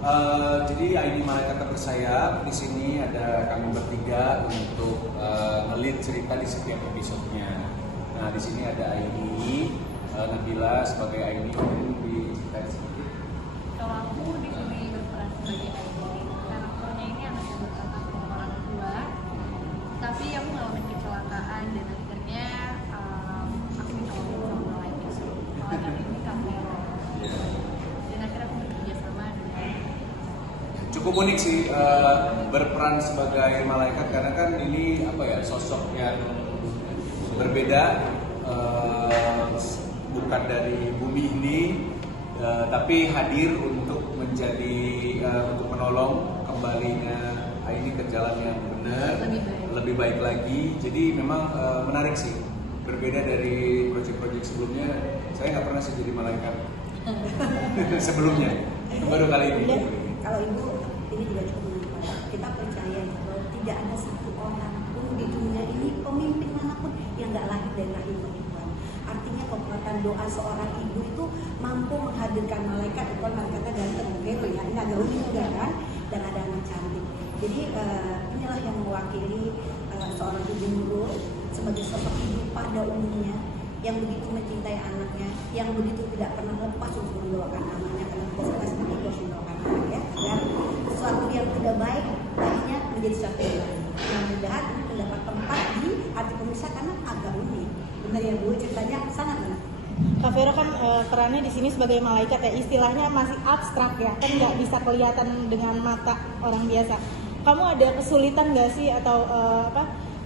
Jadi ini malaikat bersayap. Di sini ada kami bertiga untuk ngelit cerita di setiap episodenya. Nah, di sini ada Aini, Nabila sebagai Aini. Mungkin diceritain sedikit. Kalau aku dipilih berperan sebagai Aini, karakternya ini anak yang berkata sama orang tua, tapi aku ngalamin kecelakaan dan akhirnya aku ditolongin sama malaikat. Malaikat ini Kavero. Dan akhirnya aku bekerja sama dengan Cukup unik sih berperan sebagai malaikat karena kan ini sosok yang berbeda, bukan dari bumi ini, tapi hadir untuk menjadi untuk menolong kembalinya ini ke jalan yang benar, lebih baik lagi. Jadi memang menarik sih, berbeda dari proyek-proyek sebelumnya. Saya nggak pernah sih jadi malaikat sebelumnya, baru kali ini. Kalau ibu ini juga cukup menarik. Kita percaya bahwa tidak ada satu orang pun di dunia ini, pemimpin manapun yang nggak lahir dari rahim Tuhan. Artinya kekuatan doa seorang ibu itu mampu menghadirkan malaikat. Bukan malaikatnya ganteng, gitu ya. Ini agak unik juga kan. Dan ada anak cantik. Jadi inilah yang mewakili seorang ibu nurul sebagai sosok ibu pada umumnya yang begitu mencintai anaknya, yang begitu tidak pernah lepas untuk mendoakan anaknya karena kita seperti itu mendoakan anaknya agar sesuatu yang tidak baik baiknya menjadi sesuatu yang baik. Mudah-mudahan ini mendapat tempat di hati pemirsa karena agak unik. Benar ya Bu, ceritanya sangat menarik. Kavero kan perannya di sini sebagai malaikat ya, istilahnya masih abstrak ya, kan nggak bisa kelihatan dengan mata orang biasa. Kamu ada kesulitan nggak sih atau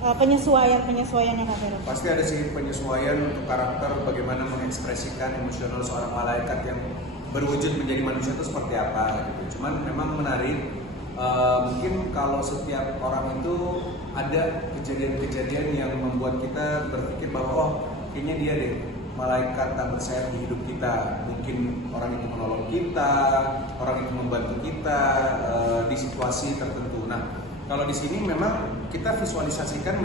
penyesuaiannya Kavero? Pasti ada sih penyesuaian untuk karakter, bagaimana mengekspresikan emosional seorang malaikat yang berwujud menjadi manusia itu seperti apa gitu. Cuman memang menarik, mungkin kalau setiap orang itu ada kejadian-kejadian yang membuat kita berpikir bahwa kayaknya dia deh malaikat tak bersayap di hidup kita. Mungkin orang itu menolong kita, orang itu membantu kita di situasi tertentu. Nah, kalau di sini memang kita visualisasikan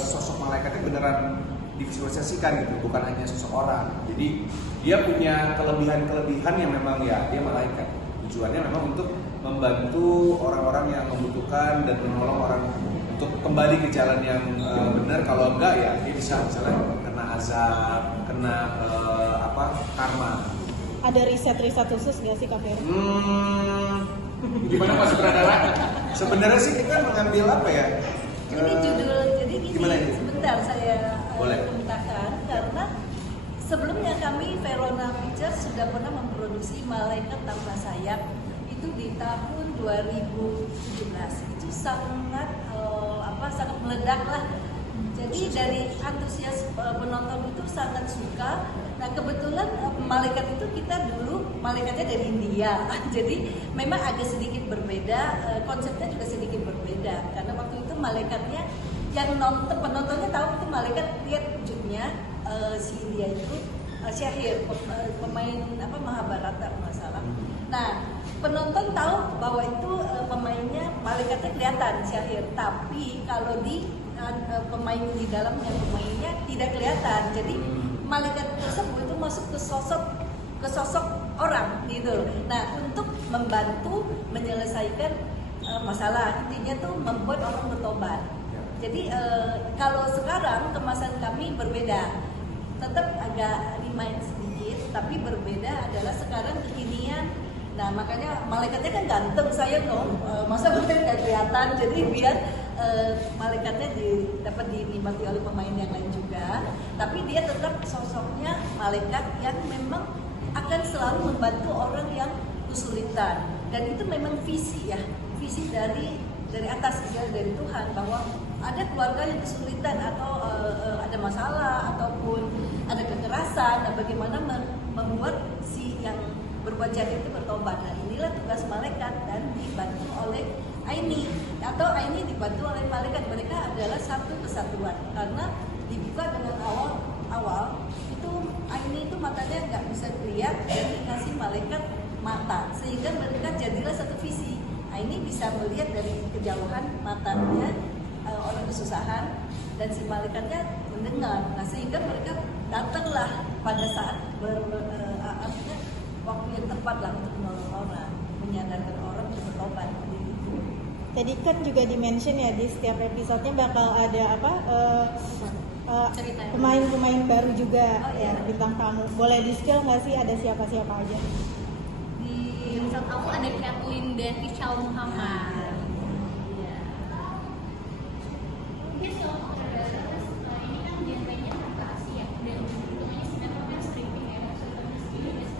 sosok malaikatnya beneran divisualisasikan gitu, bukan hanya seseorang. Jadi dia punya kelebihan-kelebihan yang memang ya dia malaikat. Tujuannya memang untuk membantu orang-orang yang membutuhkan dan menolong orang untuk kembali ke jalan yang benar. Kalau enggak ya dia bisa misalnya kena azab, kena karma. Ada riset khusus nggak sih Kavero? Gimana Mas Pradara? Sebenarnya sih kita mengambil apa ya? Ini judul, jadi gini, sebentar saya ceritakan karena sebelumnya kami Verona Pictures sudah pernah memproduksi Malaikat Tanpa Sayap itu di tahun 2017. Itu sangat sangat meledak lah. Jadi dari antusias penonton itu sangat suka. Nah kebetulan malaikat itu kita dulu malaikatnya dari India. Jadi memang agak sedikit berbeda, konsepnya juga sedikit berbeda. Karena waktu itu malaikatnya yang penontonnya tahu itu malaikat, lihat wujudnya si India itu Syahir, pemain Mahabharata masalah. Nah penonton tahu bahwa itu pemainnya malaikatnya kelihatan Syahir, tapi kalau di pemain di dalamnya pemainnya tidak kelihatan. Jadi malaikat tersebut itu masuk ke sosok orang gitu. Nah untuk membantu menyelesaikan masalah, intinya tuh membuat orang bertobat. Jadi kalau sekarang kemasan kami berbeda, tetap agak remind sedikit, tapi berbeda adalah sekarang kekinian. Nah makanya malaikatnya kan ganteng saya dong, masa betul nggak kelihatan. Jadi biar malaikatnya dapat dinikmati oleh pemain yang lain juga, tapi dia tetap sosoknya malaikat yang memang akan selalu membantu orang yang kesulitan. Dan itu memang visi dari atas, dari Tuhan, bahwa ada keluarga yang kesulitan atau ada masalah ataupun ada kekerasan. Nah bagaimana membuat si yang berbuat jahat itu bertobat. Nah inilah tugas malaikat dan dibantu oleh Aini, atau Aini dibantu oleh malaikat. Mereka adalah satu kesatuan karena dibuka dengan awal itu Aini itu matanya nggak bisa lihat dan dikasih malaikat mata sehingga mereka jadilah satu visi. Aini bisa melihat dari kejauhan matanya orang kesusahan dan si malaikatnya mendengar. Nah sehingga mereka datanglah pada saat artinya waktu yang tepat lah untuk menolong orang, menyadarkan orang. Tadi kan juga di-mention ya di setiap episodenya bakal ada Cerita. pemain-pemain baru juga Oh, iya. ya bintang tamu. Boleh di-spill nggak sih ada siapa-siapa aja? Di episode aku ada Kathleen dan Ical Muhammad. Iya. Mungkin kalau mau terbatas, ini kan genrenya fantasi ya, dan hitungannya sinetron stripping ya, maksudnya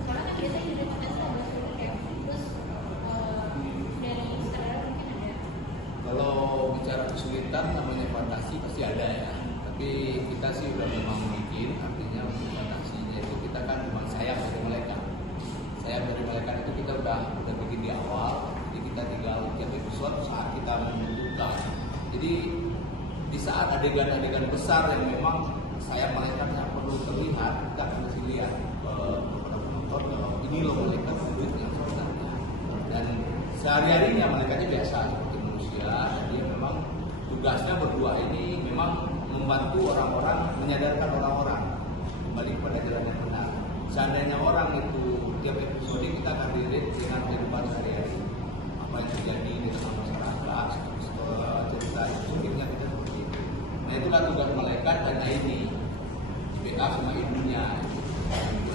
karena kan biasanya di fantasi ada film kayak terus dari sutradara mungkin ada. Kalau bicara kesulitan namanya fantasi pasti ada ya. Tapi kita sih udah memang bikin, artinya untuk fantasinya itu kita kan memang sayang dari malaikat. Sayang dari malaikat itu kita udah bikin di awal. Jadi kita tinggal tiap episode saat kita membutuhkan. Jadi di saat adegan-adegan besar yang memang sayang malaikatnya perlu terlihat, kita akan kasih lihat kepada penonton kalau ini loh malaikat wujudnya sebenarnya. Dan sehari-harinya malaikatnya biasa seperti manusia. Dia memang tugasnya berdua ini memang membantu orang-orang, menyadarkan orang-orang kembali pada jalan yang benar. Seandainya orang itu tiap episode kita akan lirik dengan kehidupan sehari-hari, apa yang terjadi di dalam masyarakat, cerita hidupnya kita seperti itu. Nah itulah tugas malaikat dan ini BA sama ibunya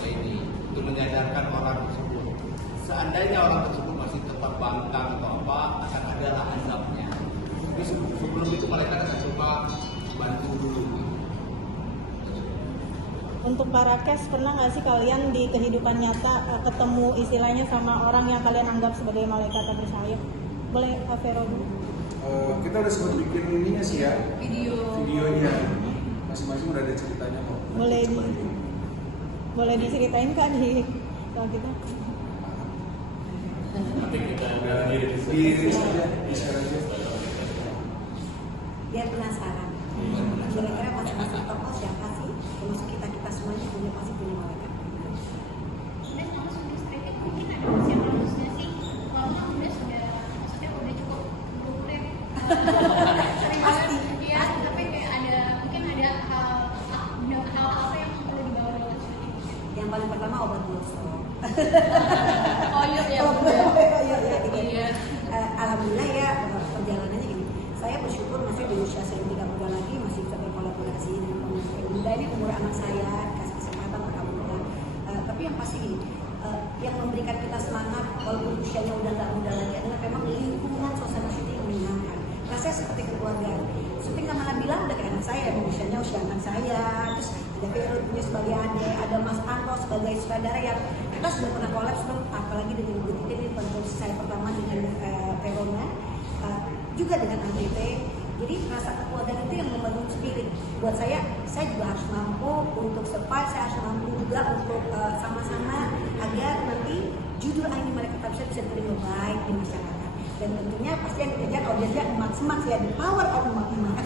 ini untuk menyadarkan orang tersebut. Seandainya orang tersebut masih tetap bangkang atau apa, akan adalah azabnya. Tapi sebelum itu malaikat akan coba bantu dulu. Untuk para cast, pernah nggak sih kalian di kehidupan nyata ketemu istilahnya sama orang yang kalian anggap sebagai malaikat yang bersayap? Boleh Vero dulu? Kita udah sempat bikin ininya sih ya, videonya. Masing-masing udah ada ceritanya kok. Boleh diceritain Kak di soal kita? Tapi kita udah Di saja, di share aja. Biar penasaran. Kira-kira masing-masing tokoh siapa sih? Termasuk kita semuanya pasti punya malaikat. Dan kalau sudah stripping mungkin ada usia-usia sih, kalau nggak sudah maksudnya udah cukup berumur. Sering Pasti. banget, iya, tapi kayak ada mungkin ada hal apa yang perlu dibawa dalam syuting. Yang paling pertama obat gosok. Oh iya ya. Iya. Alhamdulillah ya perjalanannya gini. Saya bersyukur masih di usia saya 32 lagi masih bisa berkolaborasi dengan pemimpin muda. Ini umur anak saya, kasih kesempatan alhamdulillah. Tapi yang pasti gini, yang memberikan kita semangat walaupun usianya udah nggak muda lagi adalah memang lingkungan suasana syuting yang menyenangkan. Rasanya seperti keluarga. Syuting sama Nabila udah kayak anak saya, usianya usia anak saya. Terus ada Vero punya sebagai adik, ada Mas Anto sebagai sutradara yang kita sudah pernah collab sebelum, apalagi dengan Bu Titi, ini produksi saya pertama dengan Verona, juga dengan Andrite. Jadi rasa kekeluargaan itu yang membangun spirit. Buat saya juga harus mampu untuk survive, saya harus mampu juga untuk sama-sama agar nanti judul Aini Malaikat Tabsir bisa diterima baik di masyarakat. Dan tentunya pasti yang dikejar audiensnya emak-emak ya, the power of emak-emak.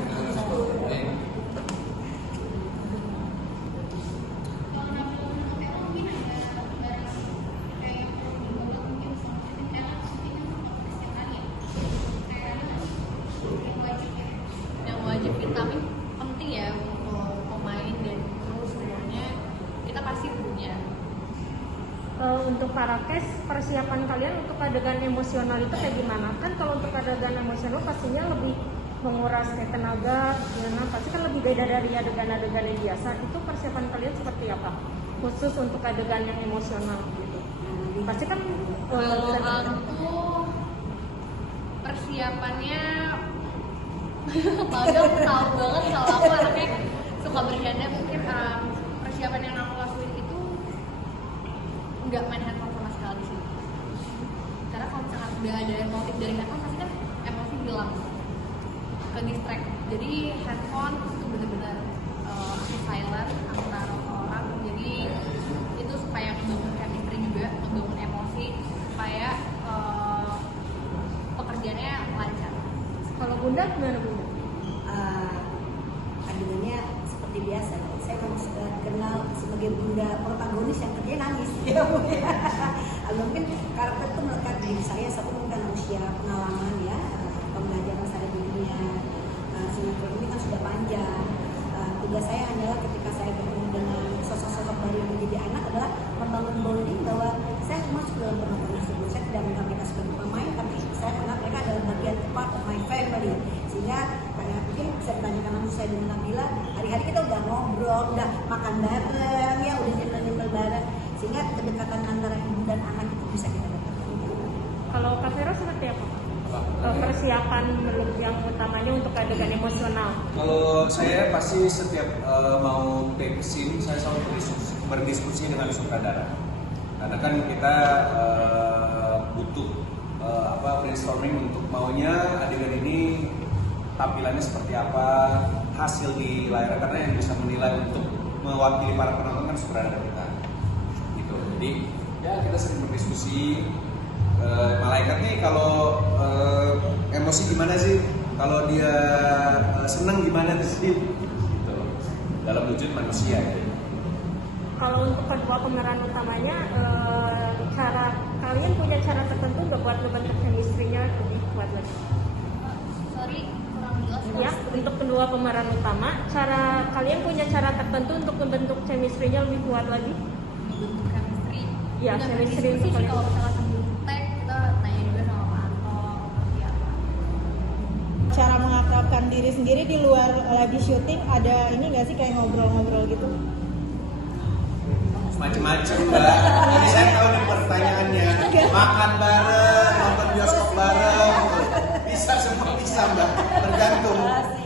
Yang wajib vitamin penting ya untuk pemain dan kru semuanya kita pasti punya. Untuk para cast, persiapan kalian untuk adegan emosional itu kayak gimana? Kan kalau untuk adegan emosional pastinya lebih menguras kayak tenaga, ya, pasti kan lebih beda dari adegan-adegan yang biasa. Itu persiapan kalian seperti apa? Khusus untuk adegan yang emosional gitu. Pasti kan Kalau aku persiapannya tahu banget kalau aku anaknya suka bercanda, mungkin persiapan yang aku lakuin itu nggak main handphone sama sekali sih, karena kalau misalkan udah ada motif dari handphone pasti kan emosi hilang ke distract. Jadi handphone itu benar-benar silent antara orang, jadi itu supaya membangun chemistry juga, membangun emosi supaya pekerjaannya lancar. kalau Bunda gimana Bunda? Adegannya seperti biasa. Saya kenal sebagai bunda protagonis yang kerja nangis. Ya, mungkin karakter itu melekat di diri saya. Satu mungkin usia pengalaman ya, pembelajaran saya di dunia sinetron ini kan sudah panjang. Tugas saya hanyalah ketika saya bertemu dengan sosok-sosok baru yang menjadi anak adalah membangun bonding bahwa saya masuk dalam penonton tersebut. Saya tidak menganggap mereka sebagai pemain, tapi saya menganggap mereka adalah bagian part of saya dengan Nabila, hari-hari kita udah ngobrol, udah makan bareng, ya udah nyemil bareng, sehingga kedekatan antara ibu dan anak itu bisa kita dapatkan. Kalau Kak Vero seperti apa? Persiapan yang utamanya untuk adegan emosional. Kalau saya pasti setiap mau take scene saya selalu berdiskusi dengan sutradara. Karena kan kita butuh brainstorming untuk maunya adegan ini tampilannya seperti apa, hasil di layar, karena yang bisa menilai untuk mewakili para penonton kan sutradara kita. Gitu. Jadi ya kita sering berdiskusi. Malaikat nih kalau emosi gimana sih? Kalau dia seneng gimana sih? Gitu. Dalam wujud manusia. Gitu. Kalau untuk kedua pemeran utamanya, kalian punya cara tertentu nggak buat ngebentuk chemistry-nya lebih kuat lagi? Sorry, kurang jelas. Ya, untuk kedua pemeran utama, kalian punya cara tertentu untuk membentuk chemistry-nya lebih kuat lagi? Bentuk chemistry. Iya, Udah chemistry berdiskusi untuk sih, kalian. kalau misalnya sebelum tag kita nanya juga sama Pak Anto seperti apa. Cara mengakrabkan diri sendiri di luar lagi syuting ada ini nggak sih kayak ngobrol-ngobrol gitu? Macem-macem mbak. Ini saya tahu nih pertanyaannya. Makan bareng, nonton bioskop bareng, bisa semua bisa mbak.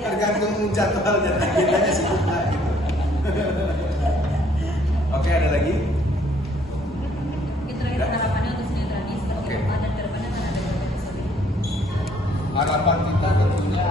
Tergantung jadwal dan agendanya sibuk nggak gitu. Oke, ada lagi? Itu terakhir harapannya untuk sinetron ini seperti Oke. apa dan kedepannya akan ada berapa episode? Harapan kita tentunya